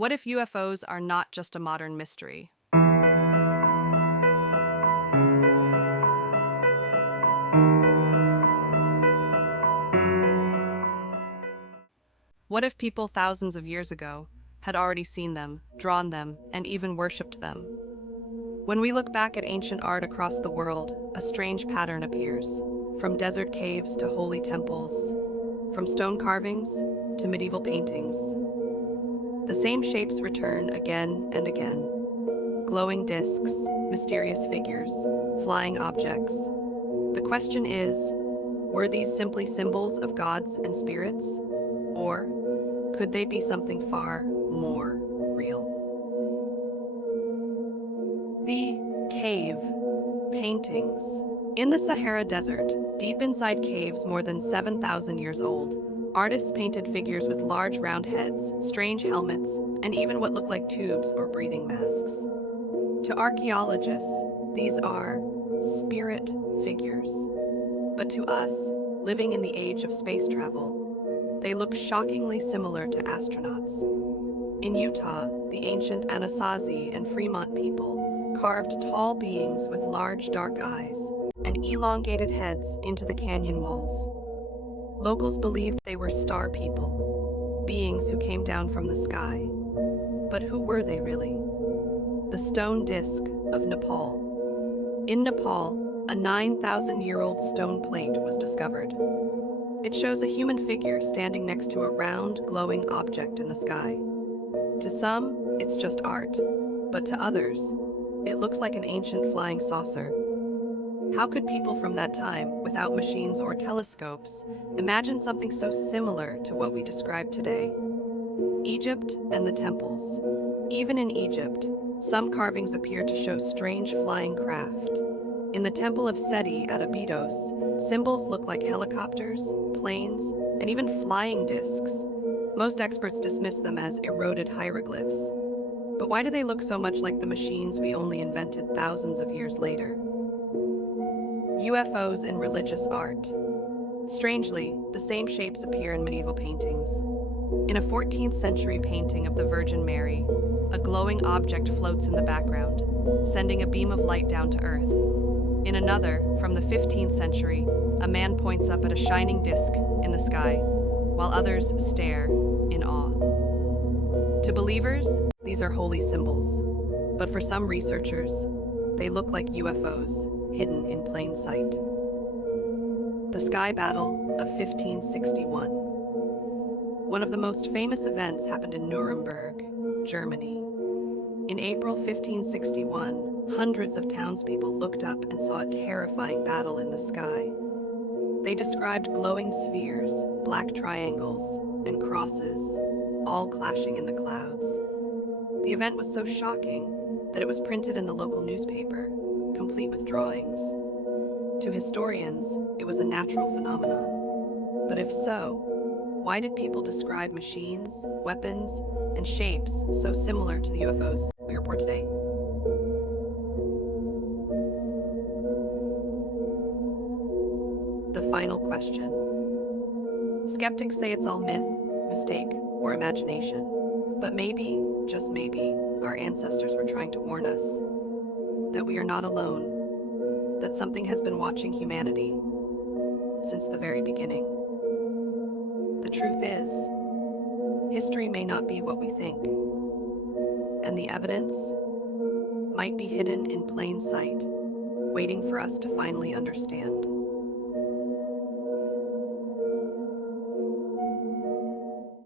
What if UFOs are not just a modern mystery? What if people thousands of years ago had already seen them, drawn them, and even worshipped them? When we look back at ancient art across the world, a strange pattern appears. From desert caves to holy temples, from stone carvings to medieval paintings. The same shapes return again and again. Glowing discs, mysterious figures, flying objects. The question is, were these simply symbols of gods and spirits? Or could they be something far more real? The cave paintings. In the Sahara Desert, deep inside caves more than 7,000 years old, artists painted figures with large round heads, strange helmets, and even what looked like tubes or breathing masks. To archaeologists, these are spirit figures. But to us, living in the age of space travel, they look shockingly similar to astronauts. In Utah, the ancient Anasazi and Fremont people carved tall beings with large dark eyes and elongated heads into the canyon walls. Locals believed they were star people, beings who came down from the sky. But who were they really? The stone disk of Nepal. In Nepal, a 9,000-year-old stone plate was discovered. It shows a human figure standing next to a round, glowing object in the sky. To some, it's just art, but to others, it looks like an ancient flying saucer. How could people from that time, without machines or telescopes, imagine something so similar to what we describe today? Egypt and the temples. Even in Egypt, some carvings appear to show strange flying craft. In the Temple of Seti at Abydos, symbols look like helicopters, planes, and even flying discs. Most experts dismiss them as eroded hieroglyphs. But why do they look so much like the machines we only invented thousands of years later? UFOs in religious art. Strangely, the same shapes appear in medieval paintings. In a 14th century painting of the Virgin Mary, a glowing object floats in the background, sending a beam of light down to Earth. In another, from the 15th century, a man points up at a shining disk in the sky, while others stare in awe. To believers, these are holy symbols, but for some researchers, they look like UFOs hidden in plain sight. The Sky Battle of 1561. One of the most famous events happened in Nuremberg, Germany. In April 1561, hundreds of townspeople looked up and saw a terrifying battle in the sky. They described glowing spheres, black triangles, and crosses, all clashing in the clouds. The event was so shocking that it was printed in the local newspaper, complete with drawings. To historians, it was a natural phenomenon. But if so, why did people describe machines, weapons, and shapes so similar to the UFOs we report today? The final question. Skeptics say it's all myth, mistake, or imagination. But maybe, just maybe, our ancestors were trying to warn us that we are not alone, that something has been watching humanity since the very beginning. The truth is, history may not be what we think, and the evidence might be hidden in plain sight, waiting for us to finally understand.